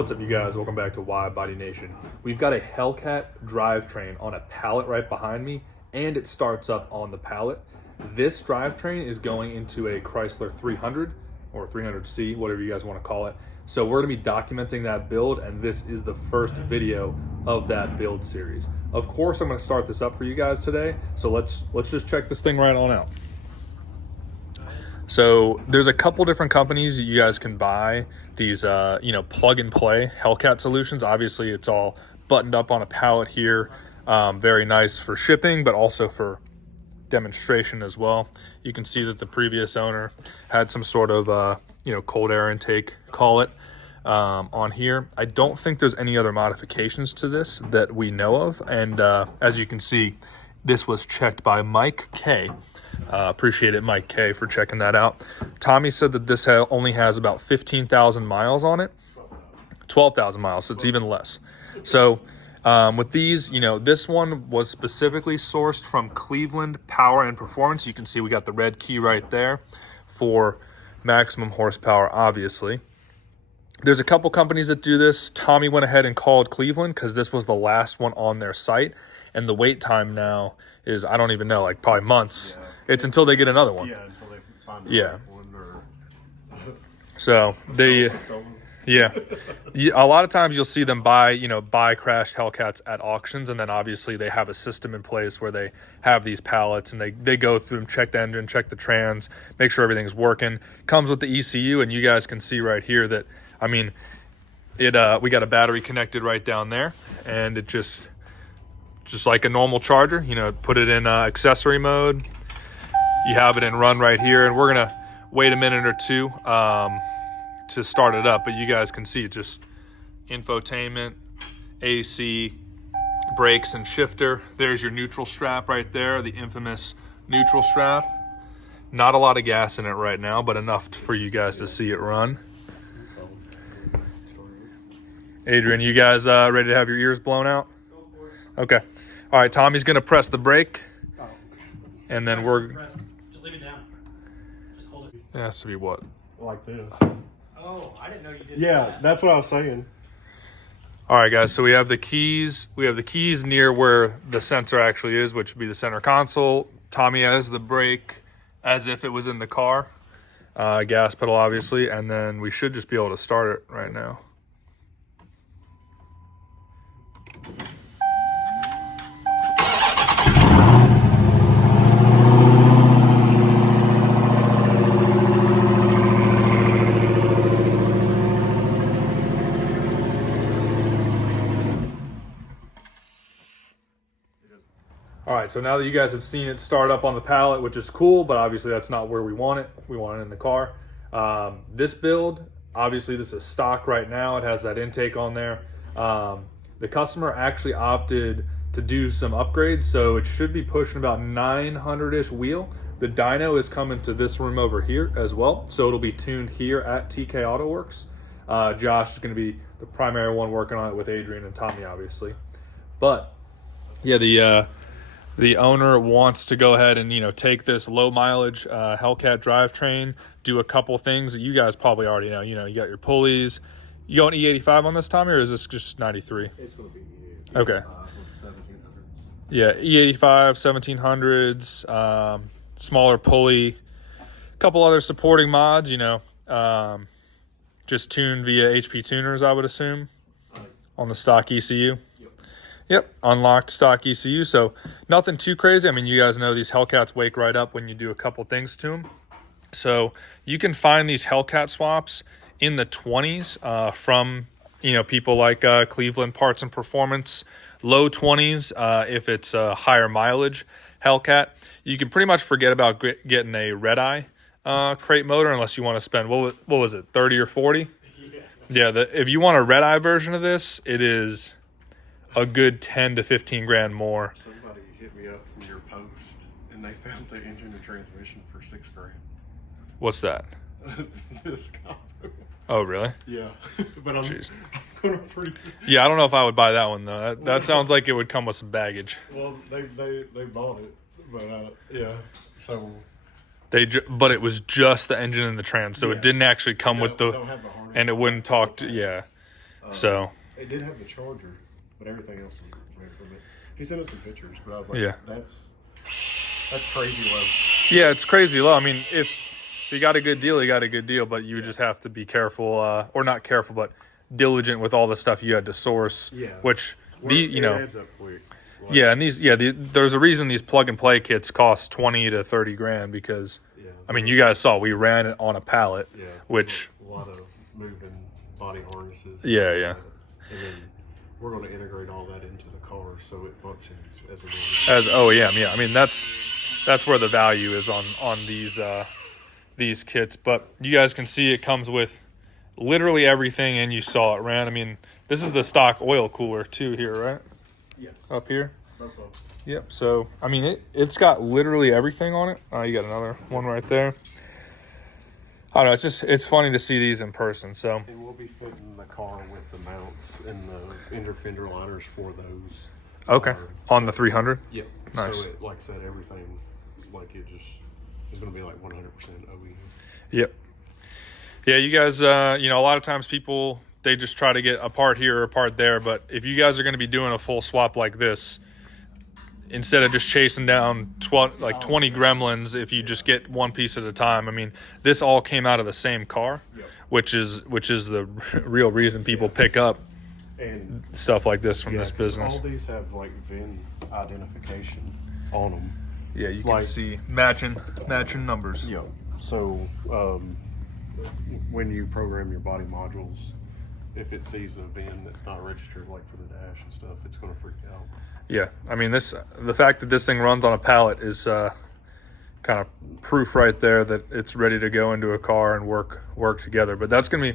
What's up, you guys? Welcome back to WideBody Nation. We've got a Hellcat drivetrain on a pallet right behind me, and it starts up on the pallet. This drivetrain is going into a Chrysler 300 or 300C, whatever you guys want to call it. So we're going to be documenting that build, and this is the first video of that build series. Of course, I'm going to start this up for you guys today. So let's just check this thing right on out. So there's a couple different companies that you guys can buy these, plug and play Hellcat solutions. Obviously, it's all buttoned up on a pallet here. Very nice for shipping, but also for demonstration as well. You can see that the previous owner had some sort of, cold air intake, call it, on here. I don't think there's any other modifications to this that we know of. And as you can see, this was checked by Mike K. Appreciate it, Mike K, for checking that out. Tommy said that this only has about 15,000 miles on it. 12,000 miles, so it's even less. So with these, this one was specifically sourced from Cleveland Power and Performance. You can see we got the red key right there for maximum horsepower, obviously. There's a couple companies that do this. Tommy went ahead and called Cleveland because this was the last one on their site. And the wait time now is, I don't even know, like probably months. Yeah. It's until they get another one. Yeah, until they find the right one. Or... So they, yeah. A lot of times you'll see them buy crashed Hellcats at auctions. And then obviously they have a system in place where they have these pallets and they go through them, check the engine, check the trans, make sure everything's working. Comes with the ECU, and you guys can see right here that, we got a battery connected right down there, and it just like a normal charger, put it in accessory mode. You have it in run right here, and we're gonna wait a minute or two to start it up, but you guys can see just infotainment, AC, brakes, and shifter. There's your neutral strap right there, the infamous neutral strap. Not a lot of gas in it right now, but enough for you guys to see it run. Adrian, you guys ready to have your ears blown out? Go for it. Okay. All right, Tommy's going to press the brake, and then we're... Just leave it down. Just hold it. It has to be what? Like this. Oh, I didn't know you did Yeah, that. that's what I was saying. All right, guys, so we have the keys. We have the keys near where the sensor actually is, which would be the center console. Tommy has the brake as if it was in the car. Gas pedal, obviously, and then we should just be able to start it right now. All right, so now that you guys have seen it start up on the pallet, which is cool, but obviously that's not where we want it. We want it in the car. This build, obviously this is stock right now. It has that intake on there. The customer actually opted to do some upgrades, so it should be pushing about 900-ish wheel. The dyno is coming to this room over here as well, so it'll be tuned here at TK Auto Works. Josh is going to be the primary one working on it with Adrian and Tommy, obviously. But yeah, the owner wants to go ahead and, take this low mileage Hellcat drivetrain, do a couple things that you guys probably already know. You got your pulleys. You going E85 on this, Tommy, or is this just 93? It's going to be E85. Okay. 1700s. Yeah, E85, 1700s, smaller pulley, a couple other supporting mods, just tuned via HP tuners, I would assume, on the stock ECU. Yep, unlocked stock ECU, so nothing too crazy. You guys know these Hellcats wake right up when you do a couple things to them. So you can find these Hellcat swaps in the 20s from, people like Cleveland Parts and Performance, low 20s if it's a higher mileage Hellcat. You can pretty much forget about getting a Redeye crate motor unless you want to spend, what was it, 30 or 40? Yeah, if you want a Redeye version of this, it is a good 10 to 15 grand more. Somebody hit me up from your post, and they found the engine and transmission for $6 grand. What's that? This combo. Oh, really? Yeah, but I'm going to pretty. Yeah, I don't know if I would buy that one though. That sounds like it would come with some baggage. Well, they bought it, but yeah. So But it was just the engine and the trans, so yes. it didn't actually come with the, don't have the harness and it wouldn't talk to, yeah. So it did have the charger, but everything else ran from it. He sent us some pictures, but I was like, Yeah. that's crazy low. yeah, it's crazy low. I mean, if you got a good deal, you got a good deal, but you just have to be careful, or not careful, but diligent with all the stuff you had to source. Yeah. Which It adds up quick. Like, yeah, and there's a reason these plug and play kits cost 20 to 30 grand because I mean, you guys saw we ran it on a pallet, which a lot of moving body harnesses. Yeah. And then we're going to integrate all that into the car so it functions as as OEM. Yeah, I mean that's where the value is on these kits. But you guys can see it comes with literally everything, and you saw it ran. I mean, this is the stock oil cooler too here, right? Yes. Up here. Both of them. Yep. So I mean, it's got literally everything on it. Oh, you got another one right there. I don't know. It's funny to see these in person. So And we'll be fitting the car with the mounts and the inner fender liners for those. okay, on the 300. Yep. Nice. So it, like I said, everything like it just is going to be like 100% OEM. Yep. Yeah, you guys. A lot of times people they just try to get a part here or a part there, but if you guys are going to be doing a full swap like this, instead of just chasing down 20 gremlins, if you just get one piece at a time. I mean, this all came out of the same car, which is the real reason people pick up and stuff like this from this business. All these have like VIN identification on them. Yeah, you can see matching numbers. Yeah. So when you program your body modules, if it sees a VIN that's not registered, like for the dash and stuff, it's going to freak out. Yeah, I mean the fact that this thing runs on a pallet is kind of proof right there that it's ready to go into a car and work together. But that's gonna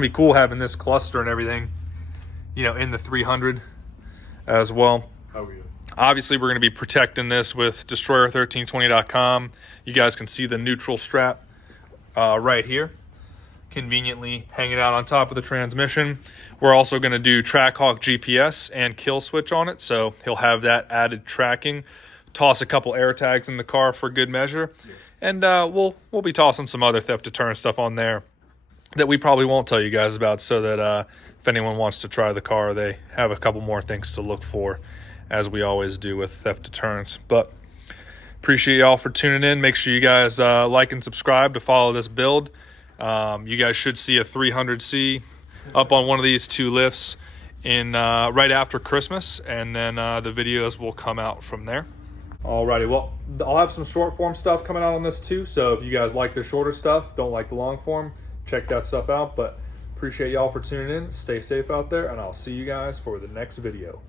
be cool having this cluster and everything, in the 300 as well. Oh yeah. Obviously, we're gonna be protecting this with Destroyer1320.com. You guys can see the neutral strap right here, conveniently hanging out on top of the transmission. We're also going to do Trackhawk GPS and kill switch on it, so he'll have that added tracking. Toss a couple air tags in the car for good measure, and we'll be tossing some other theft deterrent stuff on there that we probably won't tell you guys about, so that if anyone wants to try the car, they have a couple more things to look for, as we always do with theft deterrents. But appreciate y'all for tuning in. Make sure you guys like and subscribe to follow this build. You guys should see a 300C up on one of these two lifts in right after Christmas, and then the videos will come out from there. Alrighty, well, I'll have some short form stuff coming out on this too, so if you guys like the shorter stuff, don't like the long form, check that stuff out. But appreciate y'all for tuning in. Stay safe out there, and I'll see you guys for the next video.